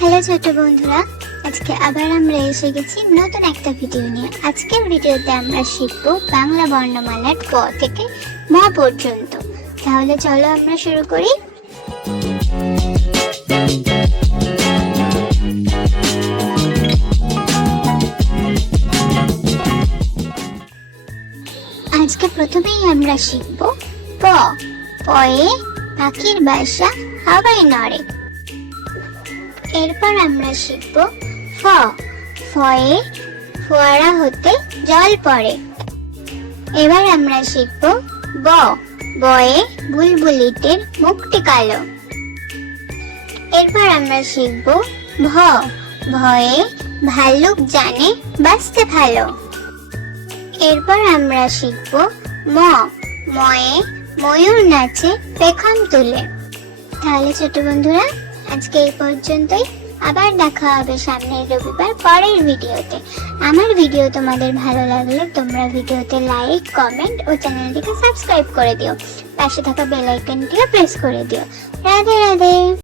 Hello ছোট বন্ধুরা, আজকে আবার আমরা এসে গেছি নতুন একটা ভিডিও নিয়ে। আজকের ভিডিওতে আমরা শিখবো বাংলা বর্ণমালার ক থেকে ম পর্যন্ত। তাহলে চলো আমরা শুরু করি। আজকে প্রথমেই আমরা শিখবো প। পয়ে পাখির বাসা হাওয়ায় নড়ে। এরপর আমরা শিখবো ফ। ফয়ে ফোয়ারা হতে জল পড়ে। এবার আমরা শিখবো ব। বয়ে বুলবুলিটির মুখটি কালো। এরপর আমরা শিখবো ভ। ভয়ে ভাল্লুক জানে বাঁচতে ভালো। এরপর আমরা শিখবো ম। ময়ে ময়ূর নাচে পেখম তুলে। তাহলে ছোট বন্ধুরা, আজকে এই পর্যন্তই। আবার দেখা হবে সামনের রবিবার পরের ভিডিওতে। আমার ভিডিও তোমাদের ভালো লাগলে তোমরা ভিডিওতে লাইক, কমেন্ট ও চ্যানেলটিকে সাবস্ক্রাইব করে দিও। পাশে থাকা বেল আইকনটিও প্রেস করে দিও। রাধে রাধে।